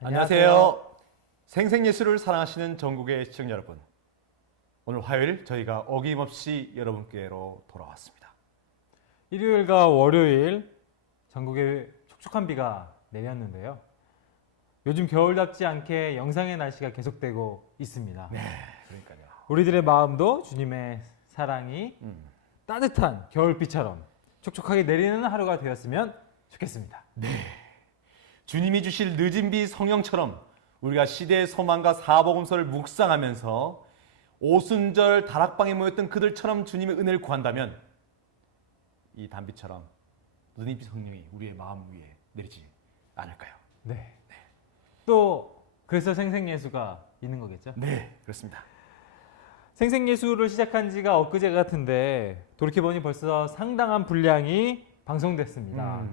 안녕하세요. 생생예술을 사랑하시는 전국의 시청자 여러분. 오늘 화요일 저희가 어김없이 여러분께로 돌아왔습니다. 일요일과 월요일 전국에 촉촉한 비가 내렸는데요. 요즘 겨울답지 않게 영상의 날씨가 계속되고 있습니다. 네, 그러니까요. 우리들의 마음도 주님의 사랑이 따뜻한 겨울비처럼 촉촉하게 내리는 하루가 되었으면 좋겠습니다. 주님이 주실 늦은 비 성령처럼 우리가 시대의 소망과 사복음서를 묵상하면서 오순절 다락방에 모였던 그들처럼 주님의 은혜를 구한다면 이 단비처럼 늦은 비 성령이 우리의 마음 위에 내리지 않을까요? 네. 또 그래서 생생예수가 있는 거겠죠? 네, 그렇습니다. 생생예수를 시작한 지가 엊그제 같은데 돌이켜보니 벌써 상당한 분량이 방송됐습니다.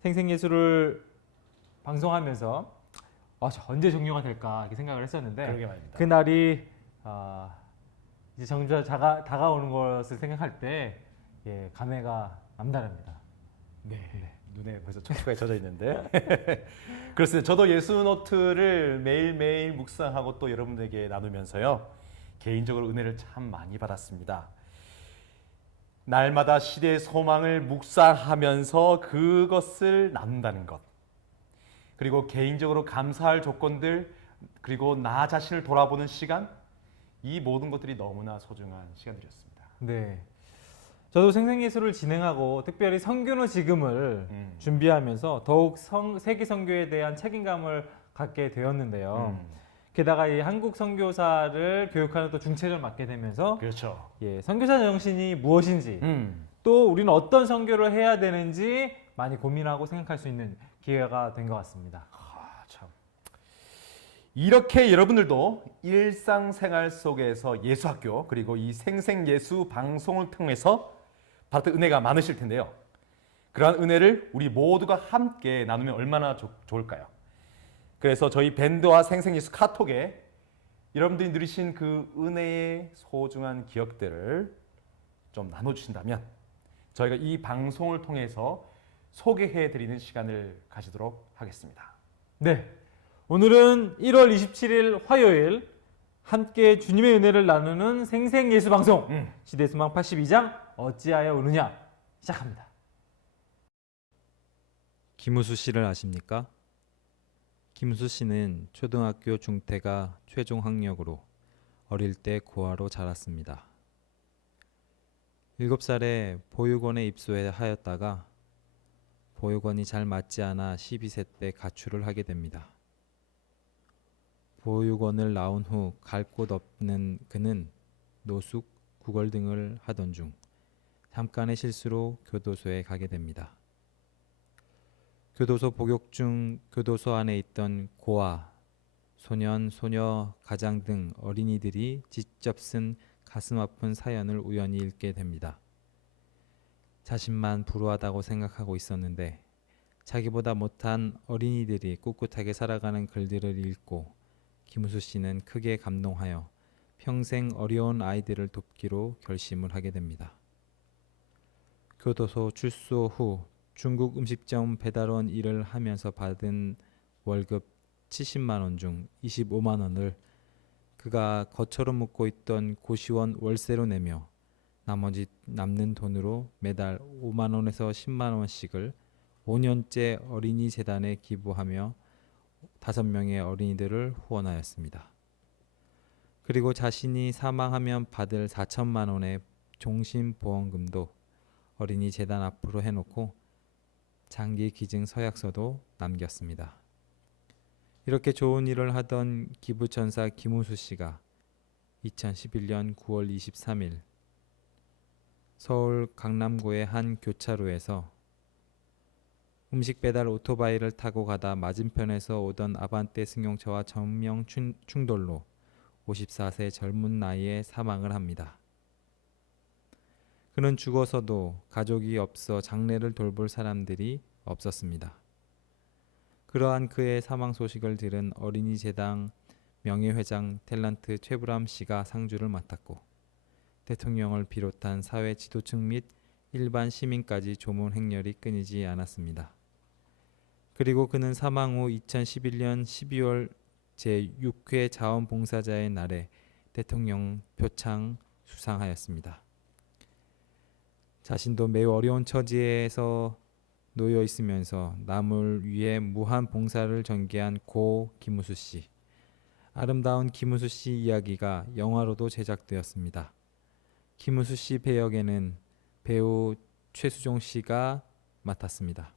생생예수를 방송하면서 언제 종료가 될까 이렇게 생각을 했었는데 그러게 말입니다. 그날이 이제 정주가 다가오는 것을 생각할 때 감회가 남다릅니다. 네. 눈에 벌써 촉촉하게 젖어 있는데 그렇습니다. 저도 예수노트를 매일매일 묵상하고 또 여러분들에게 나누면서요 개인적으로 은혜를 참 많이 받았습니다. 날마다 시대의 소망을 묵상하면서 그것을 나눈다는 것, 그리고 개인적으로 감사할 조건들, 그리고 나 자신을 돌아보는 시간, 이 모든 것들이 너무나 소중한 시간들이었습니다. 네. 저도 생생예술을 진행하고 특별히 선교는 지금을 준비하면서 더욱 세계 선교에 대한 책임감을 갖게 되었는데요. 게다가 이 한국 선교사를 교육하는 또 중책을 맡게 되면서 그렇죠. 선교사 정신이 무엇인지 또 우리는 어떤 선교를 해야 되는지 많이 고민하고 생각할 수 있는 기회가 된 것 같습니다. 참. 이렇게 여러분들도 일상생활 속에서 예수학교 그리고 이 생생예수 방송을 통해서 받은 은혜가 많으실 텐데요. 그러한 은혜를 우리 모두가 함께 나누면 얼마나 좋을까요? 그래서 저희 밴드와 생생예수 카톡에 여러분들이 누리신 그 은혜의 소중한 기억들을 좀 나눠주신다면 저희가 이 방송을 통해서 소개해드리는 시간을 가지도록 하겠습니다. 네, 오늘은 1월 27일 화요일 함께 주님의 은혜를 나누는 생생예수 방송 시대수망 82장 어찌하여 우느냐 시작합니다. 김우수 씨를 아십니까? 김우수 씨는 초등학교 중퇴가 최종 학력으로 어릴 때 고아로 자랐습니다. 7살에 보육원에 입소하였다가 보육원이 잘 맞지 않아 12세 때 가출을 하게 됩니다. 보육원을 나온 후 갈 곳 없는 그는 노숙, 구걸 등을 하던 중 잠깐의 실수로 교도소에 가게 됩니다. 교도소 복역 중 교도소 안에 있던 고아, 소년, 소녀, 가장 등 어린이들이 직접 쓴 가슴 아픈 사연을 우연히 읽게 됩니다. 자신만 불우하다고 생각하고 있었는데 자기보다 못한 어린이들이 꿋꿋하게 살아가는 글들을 읽고 김우수 씨는 크게 감동하여 평생 어려운 아이들을 돕기로 결심을 하게 됩니다. 교도소 출소 후 중국 음식점 배달원 일을 하면서 받은 월급 70만 원 중 25만 원을 그가 거처로 묵고 있던 고시원 월세로 내며 나머지 남는 돈으로 매달 5만 원에서 10만 원씩을 5년째 어린이 재단에 기부하며 5명의 어린이들을 후원하였습니다. 그리고 자신이 사망하면 받을 4천만 원의 종신보험금도 어린이 재단 앞으로 해놓고 장기 기증 서약서도 남겼습니다. 이렇게 좋은 일을 하던 기부천사 김우수 씨가 2011년 9월 23일 서울 강남구의 한 교차로에서 음식 배달 오토바이를 타고 가다 맞은편에서 오던 아반떼 승용차와 정면 충돌로 54세 젊은 나이에 사망을 합니다. 그는 죽어서도 가족이 없어 장례를 돌볼 사람들이 없었습니다. 그러한 그의 사망 소식을 들은 어린이 재단 명예회장 탤런트 최불암 씨가 상주를 맡았고 대통령을 비롯한 사회 지도층 및 일반 시민까지 조문 행렬이 끊이지 않았습니다. 그리고 그는 사망 후 2011년 12월 제6회 자원봉사자의 날에 대통령 표창 수상하였습니다. 자신도 매우 어려운 처지에서 놓여 있으면서 남을 위해 무한 봉사를 전개한 고 김우수 씨. 아름다운 김우수 씨 이야기가 영화로도 제작되었습니다. 김우수 씨 배역에는 배우 최수종 씨가 맡았습니다.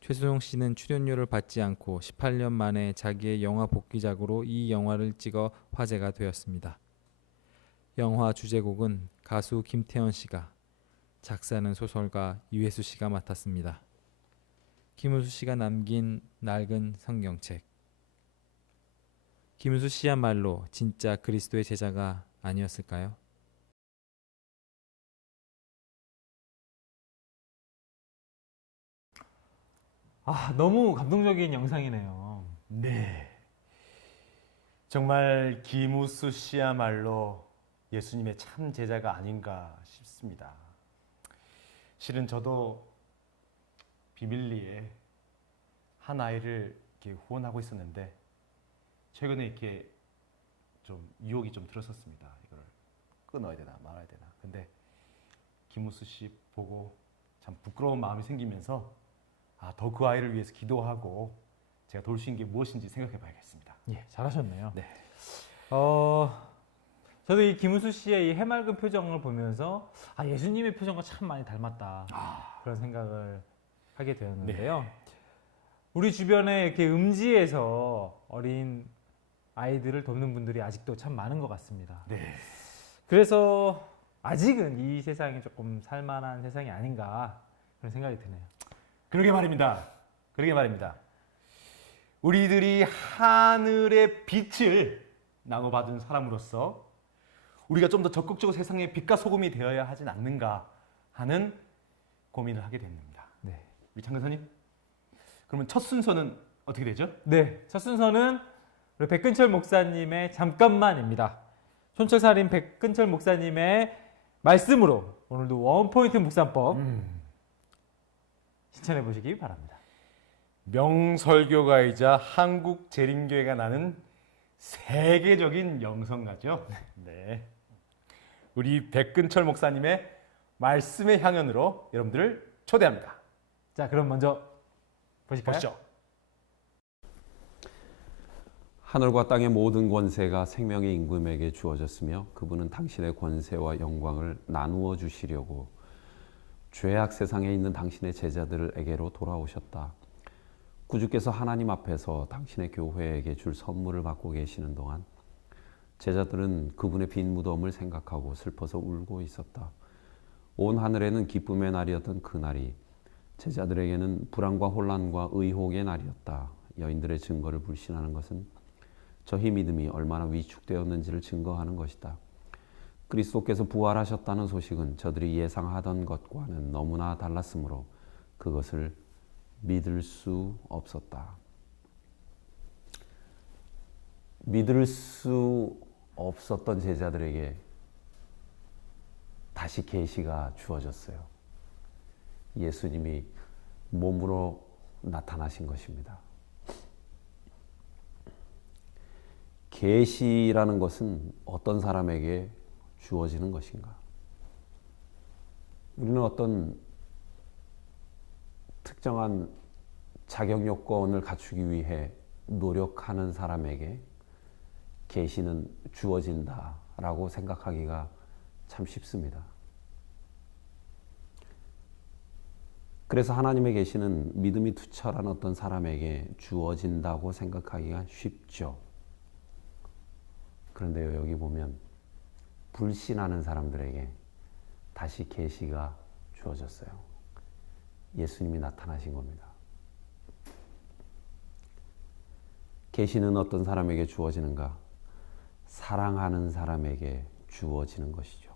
최수종 씨는 출연료를 받지 않고 18년 만에 자기의 영화 복귀작으로 이 영화를 찍어 화제가 되었습니다. 영화 주제곡은 가수 김태현 씨가, 작사는 소설가 이회수 씨가 맡았습니다. 김우수 씨가 남긴 낡은 성경책. 김우수 씨야말로 진짜 그리스도의 제자가 아니었을까요? 너무 감동적인 영상이네요. 네. 정말 김우수 씨야말로 예수님의 참 제자가 아닌가 싶습니다. 실은 저도 비밀리에 한 아이를 이렇게 후원하고 있었는데 최근에 이렇게 좀 유혹이 좀 들었었습니다. 이걸 끊어야 되나 말아야 되나. 근데 김우수 씨 보고 참 부끄러운 마음이 생기면서 더 그 아이를 위해서 기도하고 제가 도울 수 있는 게 무엇인지 생각해 봐야겠습니다. 예, 잘하셨네요. 네. 저도 이 김우수 씨의 이 해맑은 표정을 보면서 예수님의 표정과 참 많이 닮았다 그런 생각을 하게 되었는데요. 네. 우리 주변에 이렇게 음지에서 어린 아이들을 돕는 분들이 아직도 참 많은 것 같습니다. 네. 그래서 아직은 이 세상이 조금 살만한 세상이 아닌가 그런 생각이 드네요. 그러게 말입니다. 그러게 말입니다. 우리들이 하늘의 빛을 나눠받은 사람으로서 우리가 좀 더 적극적으로 세상의 빛과 소금이 되어야 하진 않는가 하는 고민을 하게 됩니다. 네. 우리 장근사님, 그러면 첫 순서는 어떻게 되죠? 네, 첫 순서는 우리 백근철 목사님의 잠깐만입니다. 촌철살인 백근철 목사님의 말씀으로 오늘도 원포인트 묵상법 실천해 보시기 바랍니다. 명설교가이자 한국 재림교회가 나는 세계적인 영성가죠. 네. 우리 백근철 목사님의 말씀의 향연으로 여러분들을 초대합니다. 자, 그럼 먼저 보실까요? 보시죠. 하늘과 땅의 모든 권세가 생명의 임금에게 주어졌으며 그분은 당신의 권세와 영광을 나누어 주시려고 죄악 세상에 있는 당신의 제자들에게로 돌아오셨다. 구주께서 하나님 앞에서 당신의 교회에게 줄 선물을 받고 계시는 동안 제자들은 그분의 빈 무덤을 생각하고 슬퍼서 울고 있었다. 온 하늘에는 기쁨의 날이었던 그날이 제자들에게는 불안과 혼란과 의혹의 날이었다. 여인들의 증거를 불신하는 것은 저희 믿음이 얼마나 위축되었는지를 증거하는 것이다. 그리스도께서 부활하셨다는 소식은 저들이 예상하던 것과는 너무나 달랐으므로 그것을 믿을 수 없었다. 믿을 수 없었던 제자들에게 다시 계시가 주어졌어요. 예수님이 몸으로 나타나신 것입니다. 계시라는 것은 어떤 사람에게 주어지는 것인가? 우리는 어떤 특정한 자격 요건을 갖추기 위해 노력하는 사람에게 계시는 주어진다라고 생각하기가 참 쉽습니다. 그래서 하나님의 계시는 믿음이 투철한 어떤 사람에게 주어진다고 생각하기가 쉽죠. 그런데요, 여기 보면 불신하는 사람들에게 다시 계시가 주어졌어요. 예수님이 나타나신 겁니다. 계시는 어떤 사람에게 주어지는가? 사랑하는 사람에게 주어지는 것이죠.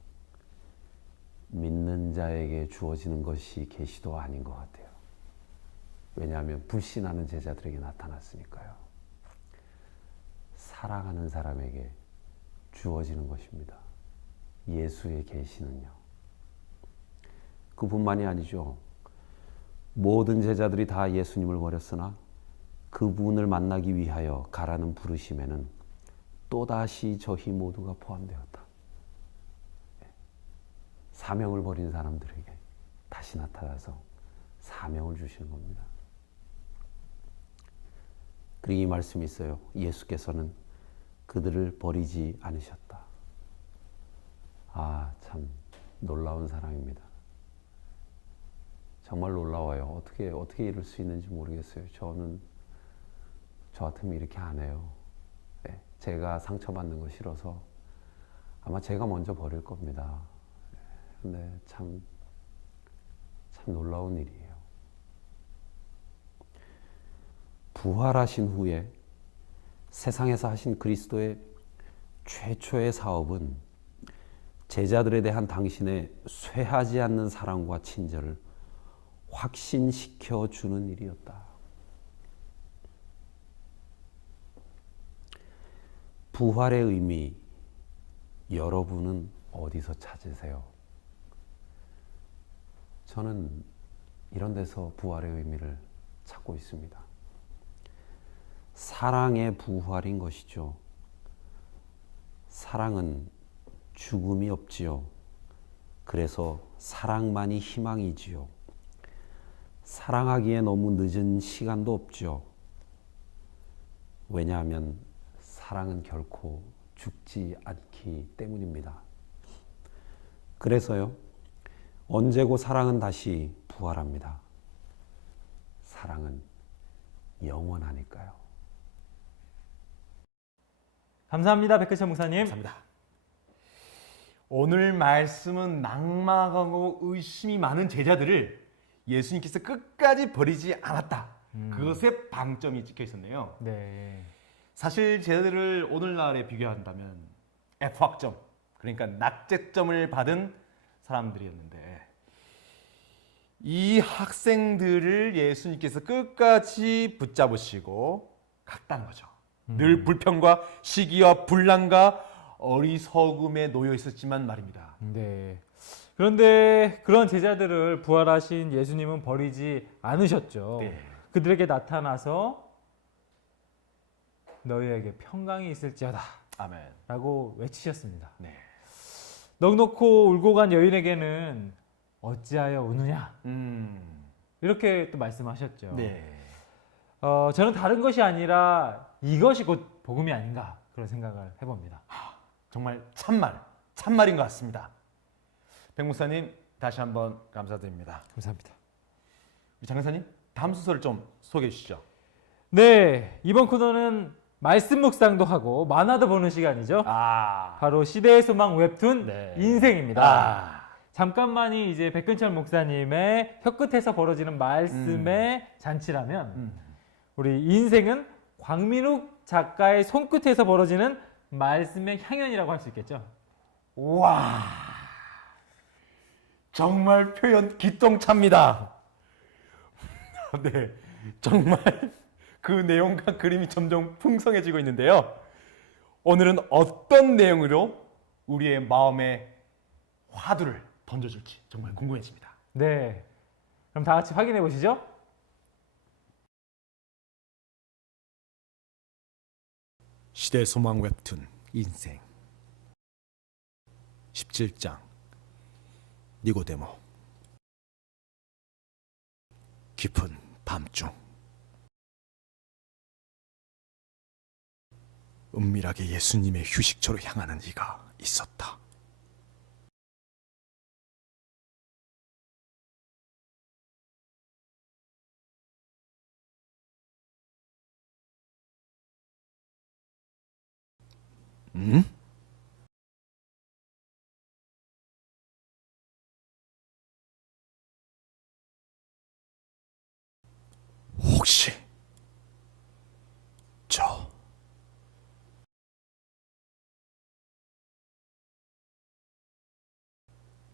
믿는 자에게 주어지는 것이 계시도 아닌 것 같아요. 왜냐하면 불신하는 제자들에게 나타났으니까요. 사랑하는 사람에게 주어지는 것입니다. 예수의 계시는요. 그뿐만이 아니죠. 모든 제자들이 다 예수님을 버렸으나 그분을 만나기 위하여 가라는 부르심에는 또다시 저희 모두가 포함되었다. 사명을 버린 사람들에게 다시 나타나서 사명을 주시는 겁니다. 그리고 이 말씀이 있어요. 예수께서는 그들을 버리지 않으셨다. 아, 참 놀라운 사랑입니다. 정말 놀라워요. 어떻게 이럴 수 있는지 모르겠어요. 저 같으면 이렇게 안 해요. 네, 제가 상처받는 거 싫어서 아마 제가 먼저 버릴 겁니다. 근데 참 놀라운 일이에요. 부활하신 후에 세상에서 하신 그리스도의 최초의 사업은 제자들에 대한 당신의 쇠하지 않는 사랑과 친절을 확신시켜 주는 일이었다. 부활의 의미, 여러분은 어디서 찾으세요? 저는 이런 데서 부활의 의미를 찾고 있습니다. 사랑의 부활인 것이죠. 사랑은 죽음이 없지요. 그래서 사랑만이 희망이지요. 사랑하기에 너무 늦은 시간도 없죠. 왜냐하면 사랑은 결코 죽지 않기 때문입니다. 그래서요, 언제고 사랑은 다시 부활합니다. 사랑은 영원하니까요. 감사합니다, 백근철 목사님. 감사합니다. 오늘 말씀은 낙망하고 의심이 많은 제자들을 예수님께서 끝까지 버리지 않았다. 그것에 방점이 찍혀 있었네요. 네. 사실 제자들을 오늘날에 비교한다면 F학점, 그러니까 낙제점을 받은 사람들이었는데 이 학생들을 예수님께서 끝까지 붙잡으시고 갔다는 거죠. 늘 불평과 시기와 분란과 어리석음에 놓여 있었지만 말입니다. 네. 그런데 그런 제자들을 부활하신 예수님은 버리지 않으셨죠. 네. 그들에게 나타나서 너희에게 평강이 있을지어다 아멘. 라고 외치셨습니다. 네. 넉넉고 울고 간 여인에게는 어찌하여 우느냐 이렇게 또 말씀하셨죠. 네. 저는 다른 것이 아니라 이것이 곧 복음이 아닌가 그런 생각을 해봅니다. 정말 참말인 것 같습니다. 백 목사님 다시 한번 감사드립니다. 감사합니다. 우리 장 강사님 다음 순서를 좀 소개해 주시죠. 네, 이번 코너는 말씀 묵상도 하고 만화도 보는 시간이죠. 바로 시대의 소망 웹툰 네. 인생입니다. 잠깐만이 이제 백근철 목사님의 혀끝에서 벌어지는 말씀의 잔치라면 우리 인생은 광민욱 작가의 손끝에서 벌어지는 말씀의 향연이라고 할 수 있겠죠. 와, 정말 표현 기똥찹니다. 네, 정말 그 내용과 그림이 점점 풍성해지고 있는데요. 오늘은 어떤 내용으로 우리의 마음에 화두를 던져줄지 정말 궁금해집니다. 네, 그럼 다 같이 확인해 보시죠. 시대 소망 웹툰 인생 17장 니고데모. 깊은 밤중 은밀하게 예수님의 휴식처로 향하는 이가 있었다. 혹시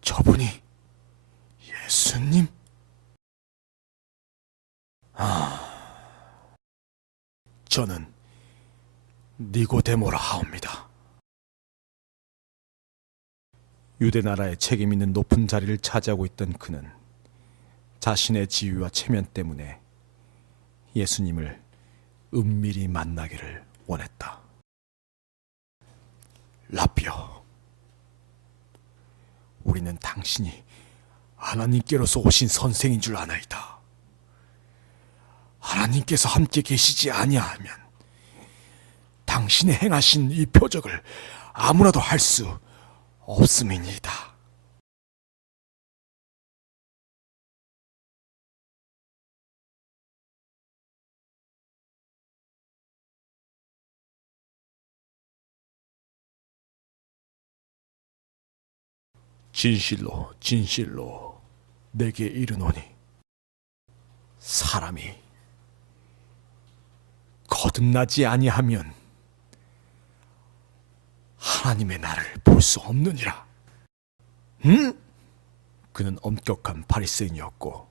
저분이 예수님? 저는 니고데모라 하옵니다. 유대 나라의 책임 있는 높은 자리를 차지하고 있던 그는 자신의 지위와 체면 때문에 예수님을 은밀히 만나기를 원했다. 라비어, 우리는 당신이 하나님께로서 오신 선생인 줄 아나이다. 하나님께서 함께 계시지 아니하면 당신이 행하신 이 표적을 아무나도 할 수 없음이니이다. 진실로 진실로 내게 이르노니 사람이 거듭나지 아니하면 하나님의 나라를 볼 수 없느니라. 그는 엄격한 바리새인이었고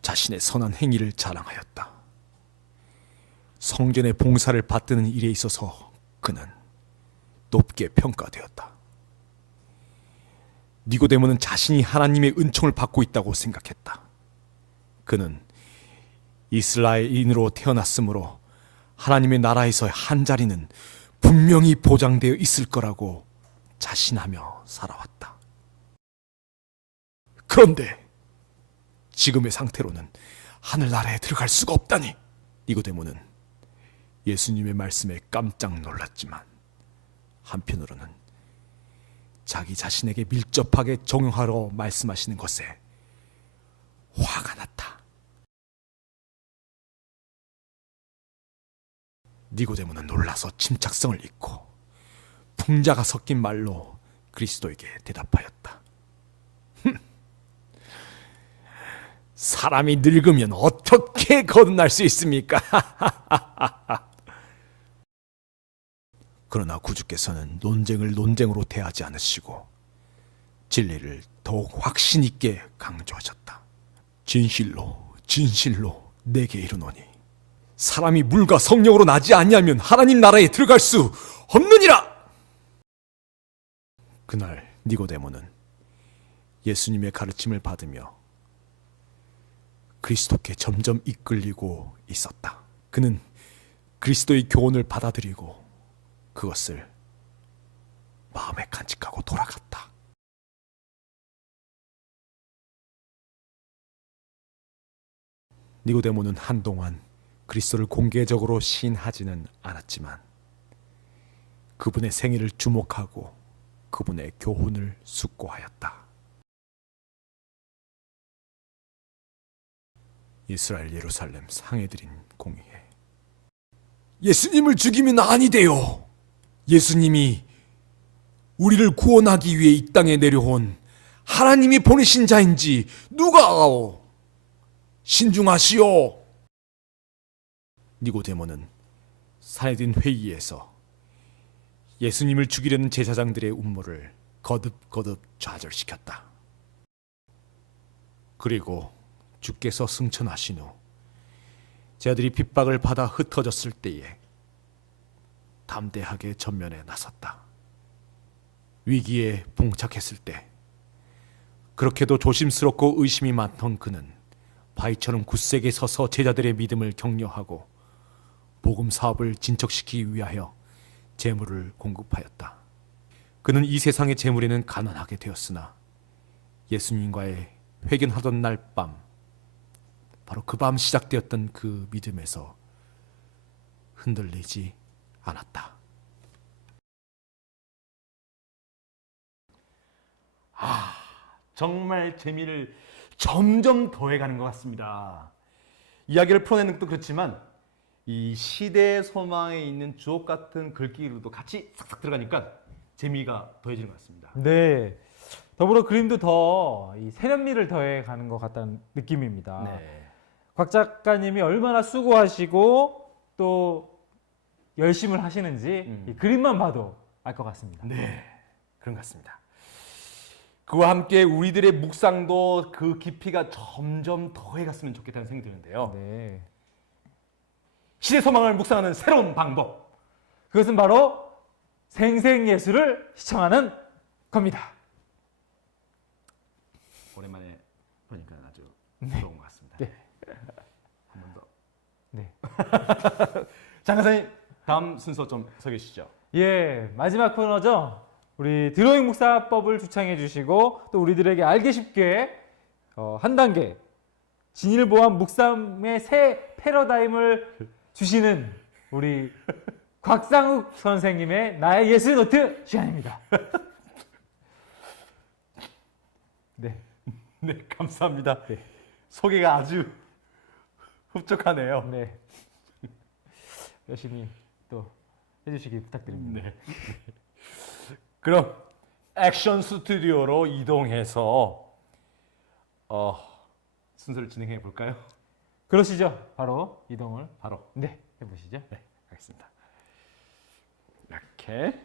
자신의 선한 행위를 자랑하였다. 성전의 봉사를 받드는 일에 있어서 그는 높게 평가되었다. 니고데모는 자신이 하나님의 은총을 받고 있다고 생각했다. 그는 이스라엘인으로 태어났으므로 하나님의 나라에서 한 자리는 분명히 보장되어 있을 거라고 자신하며 살아왔다. 그런데 지금의 상태로는 하늘나라에 들어갈 수가 없다니. 니고데모는 예수님의 말씀에 깜짝 놀랐지만 한편으로는 자기 자신에게 밀접하게 적용하러 말씀하시는 것에 화가 났다. 니고데모는 놀라서 침착성을 잃고 풍자가 섞인 말로 그리스도에게 대답하였다. 사람이 늙으면 어떻게 거듭날 수 있습니까? 그러나 구주께서는 논쟁을 논쟁으로 대하지 않으시고 진리를 더욱 확신 있게 강조하셨다. 진실로 진실로 내게 이르노니 사람이 물과 성령으로 나지 아니하면 하나님 나라에 들어갈 수 없느니라. 그날 니고데모는 예수님의 가르침을 받으며 그리스도께 점점 이끌리고 있었다. 그는 그리스도의 교훈을 받아들이고 그것을 마음에 간직하고 돌아갔다. 니고데모는 한동안 그리스도를 공개적으로 시인하지는 않았지만 그분의 생애를 주목하고 그분의 교훈을 숙고하였다. 이스라엘 예루살렘 상해드린 공의회. 예수님을 죽이면 아니 돼요. 예수님이 우리를 구원하기 위해 이 땅에 내려온 하나님이 보내신 자인지 누가 아오? 신중하시오. 니고데모는 산헤드린 회의에서 예수님을 죽이려는 제사장들의 음모를 거듭거듭 좌절시켰다. 그리고 주께서 승천하신 후 제자들이 핍박을 받아 흩어졌을 때에 담대하게 전면에 나섰다. 위기에 봉착했을 때 그렇게도 조심스럽고 의심이 많던 그는 바위처럼 굳세게 서서 제자들의 믿음을 격려하고 복음 사업을 진척시키기 위하여 재물을 공급하였다. 그는 이 세상의 재물에는 가난하게 되었으나 예수님과의 회견하던 날 밤, 바로 그 밤 시작되었던 그 믿음에서 흔들리지 않았다. 정말 재미를 점점 더해가는 것 같습니다. 이야기를 풀어내는 것도 그렇지만 이 시대의 소망에 있는 주옥 같은 글귀로도 같이 싹싹 들어가니까 재미가 더해지는 것 같습니다. 네. 더불어 그림도 더 이 세련미를 더해가는 것 같다는 느낌입니다. 네. 곽 작가님이 얼마나 수고하시고 또 열심을 하시는지 이 그림만 봐도 알 것 같습니다. 네, 그런 것 같습니다. 그와 함께 우리들의 묵상도 그 깊이가 점점 더해갔으면 좋겠다는 생각이 드는데요. 네. 시대 소망을 묵상하는 새로운 방법. 그것은 바로 생생예술을 시청하는 겁니다. 오랜만에 보니까 아주 들어온 것 같습니다. 네. 한 번 더. 네. 장가사님 다음 순서 좀 소개해 주시죠. 예, 마지막 코너죠. 우리 드로잉 묵사법을 주창해 주시고 또 우리들에게 알기 쉽게 한 단계 진일보한 묵삼의 새 패러다임을 주시는 우리 곽상욱 선생님의 나의 예술 노트 시간입니다. 네. 네, 감사합니다. 네. 소개가 아주 흡족하네요. 네. 열심히 또 해주시기 부탁드립니다. 네. 그럼 액션 스튜디오로 이동해서 순서를 진행해 볼까요? 그러시죠. 바로 이동을 바로 네 해보시죠. 네, 하겠습니다. 이렇게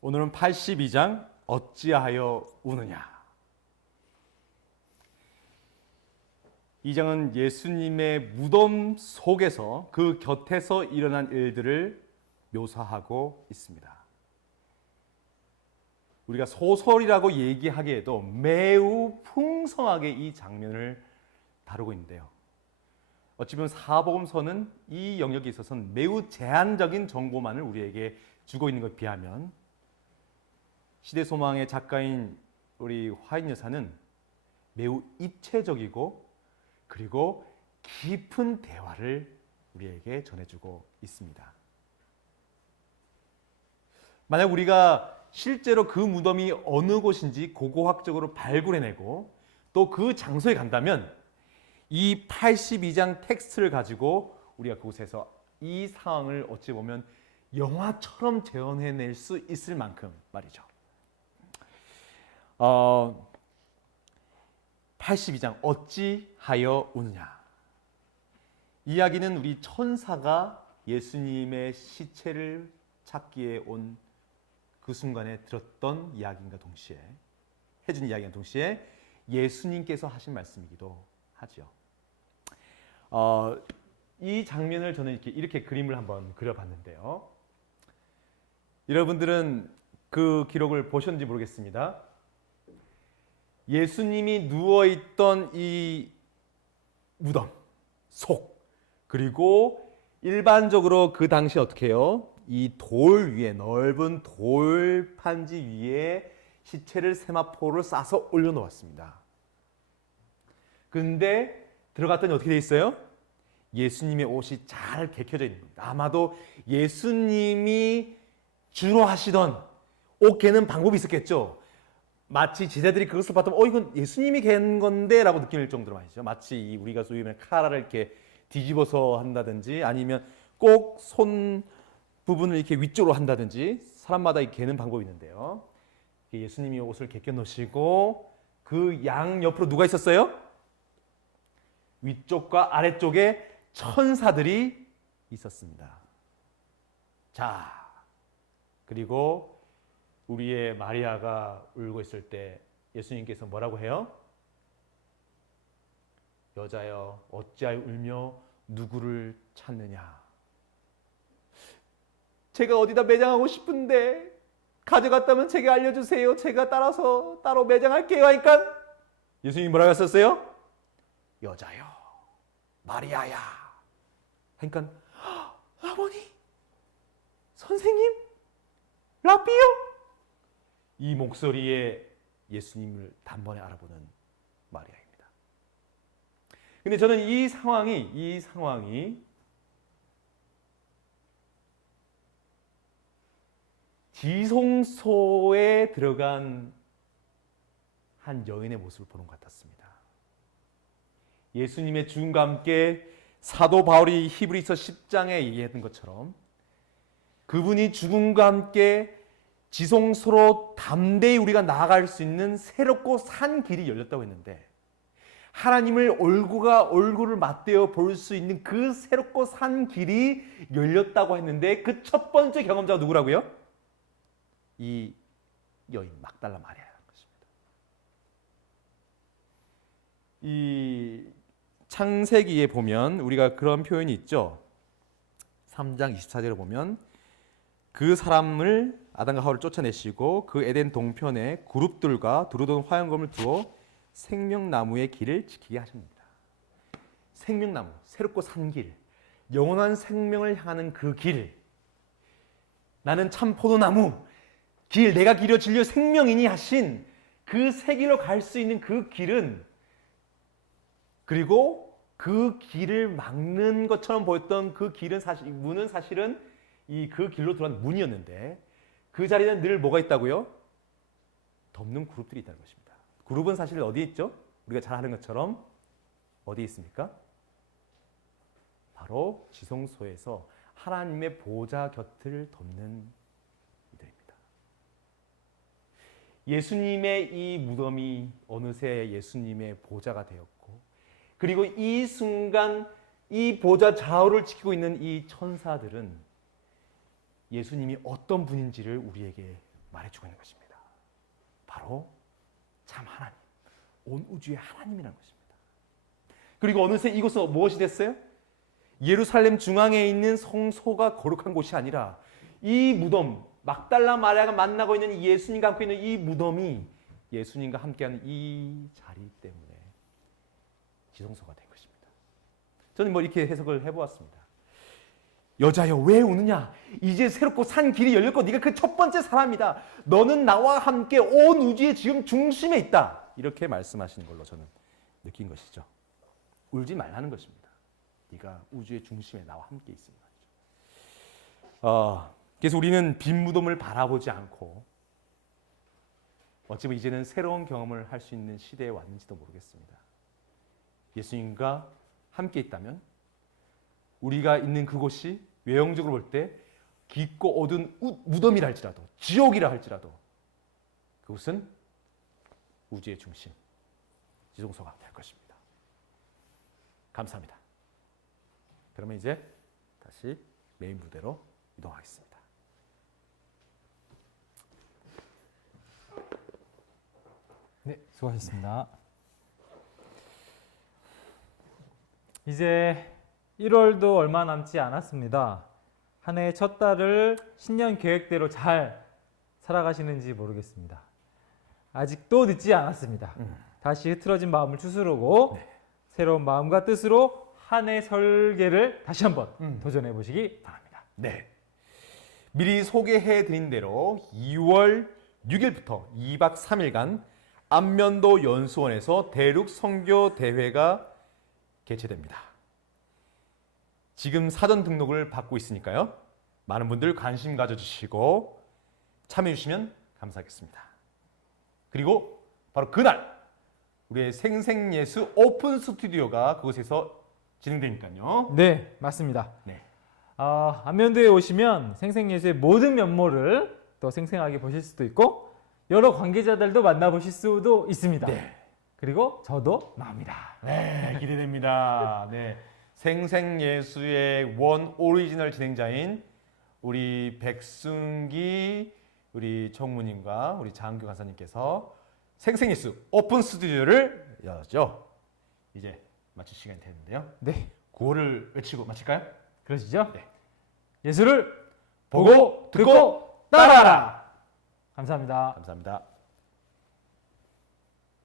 오늘은 82장 어찌하여 우느냐. 이 장은 예수님의 무덤 속에서 그 곁에서 일어난 일들을 묘사하고 있습니다. 우리가 소설이라고 얘기하기에도 매우 풍성하게 이 장면을 다루고 있는데요. 어찌 보면 사복음서는 이 영역에 있어서는 매우 제한적인 정보만을 우리에게 주고 있는 것에 비하면 시대소망의 작가인 우리 화인 여사는 매우 입체적이고 그리고 깊은 대화를 우리에게 전해주고 있습니다. 만약 우리가 실제로 그 무덤이 어느 곳인지 고고학적으로 발굴해내고 또 그 장소에 간다면 이 82장 텍스트를 가지고 우리가 그곳에서 이 상황을 어찌 보면 영화처럼 재현해낼 수 있을 만큼 말이죠. 82장 어찌하여 우느냐. 이야기는 우리 천사가 예수님의 시체를 찾기에 온 그 순간에 들었던 이야기인가 동시에 해준 이야기와 동시에 예수님께서 하신 말씀이기도 하죠. 이 장면을 저는 이렇게 그림을 한번 그려봤는데요. 여러분들은 그 기록을 보셨는지 모르겠습니다. 예수님이 누워있던 이 무덤 속, 그리고 일반적으로 그 당시 어떻게 해요? 이 돌 위에, 넓은 돌 판지 위에 시체를 세마포를 싸서 올려놓았습니다. 근데 들어갔더니 어떻게 돼 있어요? 예수님의 옷이 잘 개켜져 있는 겁니다. 아마도 예수님이 주로 하시던 옷 개는 방법이 있었겠죠. 마치 제자들이 그것을 봤다면 이건 예수님이 갠 건데 라고 느낄 정도로 말이죠. 마치 우리가 소위 말하는 카라를 이렇게 뒤집어서 한다든지 아니면 꼭 손 부분을 이렇게 위쪽으로 한다든지 사람마다 개는 방법이 있는데요. 예수님이 옷을 개겨 놓으시고 그 양 옆으로 누가 있었어요? 위쪽과 아래쪽에 천사들이 있었습니다. 자, 그리고 우리의 마리아가 울고 있을 때 예수님께서 뭐라고 해요? 여자여 어찌하여 울며 누구를 찾느냐. 제가 어디다 매장하고 싶은데 가져갔다면 제게 알려주세요. 제가 따라서 따로 매장할게요 하니까 예수님이 뭐라고 했었어요? 여자여 마리아야 하니까 아버니 선생님 라비요 이 목소리에 예수님을 단번에 알아보는 마리아입니다. 근데 저는 이 상황이 지성소에 들어간 한 여인의 모습을 보는 것 같았습니다. 예수님의 죽음과 함께 사도 바울이 히브리서 10장에 얘기했던 것처럼 그분이 죽음과 함께 지성소로 담대히 우리가 나아갈 수 있는 새롭고 산 길이 열렸다고 했는데 하나님을 얼굴을 맞대어 볼 수 있는 그 새롭고 산 길이 열렸다고 했는데 그 첫 번째 경험자가 누구라고요? 이 여인 막달라 마리아라는 것입니다. 이 창세기에 보면 우리가 그런 표현이 있죠. 3장 24절에 보면 그 사람을 아담과 하와를 쫓아내시고 그 에덴 동편에 그룹들과 두루던 화영검을 두어 생명나무의 길을 지키게 하십니다. 생명나무, 새롭고 산 길, 영원한 생명을 향하는 그 길. 나는 참 포도나무, 길, 내가 길이요 진리요 생명이니 하신 그 새 길로 갈 수 있는 그 길은, 그리고 그 길을 막는 것처럼 보였던 그 길은 문은 사실은 이 그 길로 들어간 문이었는데 그 자리에는 늘 뭐가 있다고요? 덮는 그룹들이 있다는 것입니다. 그룹은 사실 어디에 있죠? 우리가 잘 아는 것처럼 어디에 있습니까? 바로 지성소에서 하나님의 보좌 곁을 덮는 이들입니다. 예수님의 이 무덤이 어느새 예수님의 보좌가 되었고, 그리고 이 순간 이 보좌 좌우를 지키고 있는 이 천사들은 예수님이 어떤 분인지를 우리에게 말해주고 있는 것입니다. 바로 참 하나님, 온 우주의 하나님이라는 것입니다. 그리고 어느새 이곳은 무엇이 됐어요? 예루살렘 중앙에 있는 성소가 거룩한 곳이 아니라 이 무덤, 막달라 마리아가 만나고 있는 예수님과 함께 있는 이 무덤이 예수님과 함께하는 이 자리 때문에 지성소가 된 것입니다. 저는 뭐 이렇게 해석을 해보았습니다. 여자여 왜 우느냐? 이제 새롭고 산 길이 열렸고 네가 그 첫 번째 사람이다. 너는 나와 함께 온 우주의 지금 중심에 있다. 이렇게 말씀하시는 걸로 저는 느낀 것이죠. 울지 말라는 것입니다. 네가 우주의 중심에 나와 함께 있으니 말이죠. 그래서 우리는 빈 무덤을 바라보지 않고 어찌 보면 이제는 새로운 경험을 할 수 있는 시대에 왔는지도 모르겠습니다. 예수님과 함께 있다면 우리가 있는 그곳이 외형적으로 볼 때 깊고 어두운 무덤이라 할지라도, 지옥이라 할지라도 그곳은 우주의 중심, 지성소가 될 것입니다. 감사합니다. 그러면 이제 다시 메인 무대로 이동하겠습니다. 네, 수고하셨습니다. 이제 1월도 얼마 남지 않았습니다. 한 해의 첫 달을 신년 계획대로 잘 살아가시는지 모르겠습니다. 아직도 늦지 않았습니다. 다시 흐트러진 마음을 추스르고 새로운 마음과 뜻으로 한 해 설계를 다시 한번 도전해 보시기 바랍니다. 네. 미리 소개해 드린 대로 2월 6일부터 2박 3일간 안면도 연수원에서 대륙 선교 대회가 개최됩니다. 지금 사전 등록을 받고 있으니까요. 많은 분들 관심 가져주시고 참여해 주시면 감사하겠습니다. 그리고 바로 그날 우리의 생생예수 오픈 스튜디오가 그곳에서 진행되니까요. 네, 맞습니다. 네. 안면도에 오시면 생생예수의 모든 면모를 또 생생하게 보실 수도 있고 여러 관계자들도 만나보실 수도 있습니다. 네. 그리고 저도 나옵니다. 네, 기대됩니다. 네. 생생예수의 원 오리지널 진행자인 우리 백순기 우리 총무님과 우리 장규 간사님께서 생생예수 오픈 스튜디오를 열었죠. 이제 마칠 시간이 됐는데요. 네, 구호를 외치고 마칠까요? 그러시죠? 네. 예수를 보고, 듣고, 따라하라. 감사합니다. 감사합니다.